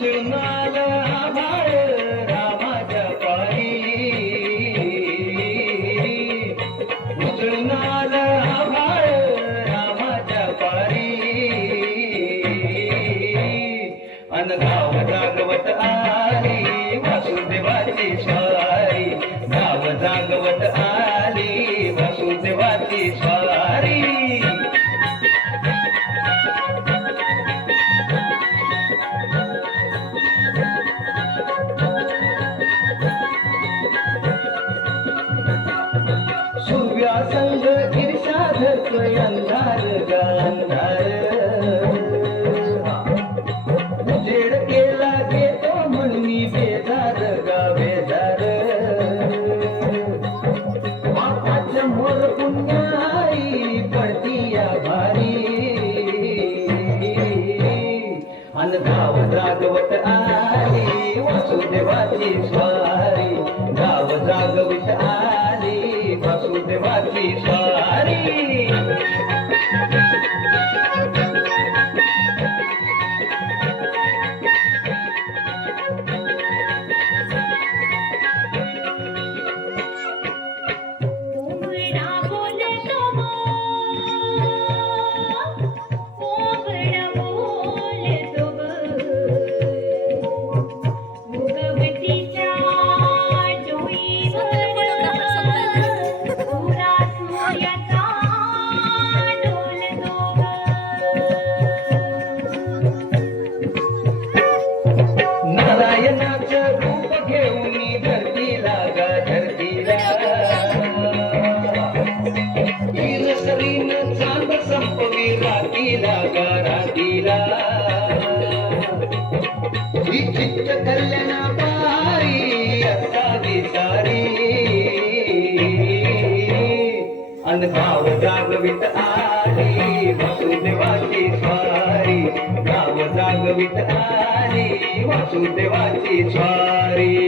उजळून आलं आभाळ रामाच्या पारी, उजळून आलं आभाळ रामाच्या पारी, अन गाव जागवत आली वासुदेवाची स्वारी, गाव जागवत आली वासुदेवाची स्वारी. सूर्यासंग ईर्षा धरतोय अंधार ग अंधार, उजेड केला घेतो म्हणून बेजार ग बेजार, बापाच्या मोर पुण्याई पडतीया भारी, अन गाव जागवत आली वासुदेवाची स्वारी, गाव जागवित आली वासुदेवाची स्वारी. नारायणाचं रूप घेऊन धरतीला गा धरतीला, हिरसरीनं चांद संपवी रातीला गा रातीला, ही चित्त कल्याणा पारी असावी सारी, अन गाव जागवित आली वासुदेवाची स्वारी, गाव जागवित आली वासुदेवाची स्वारी.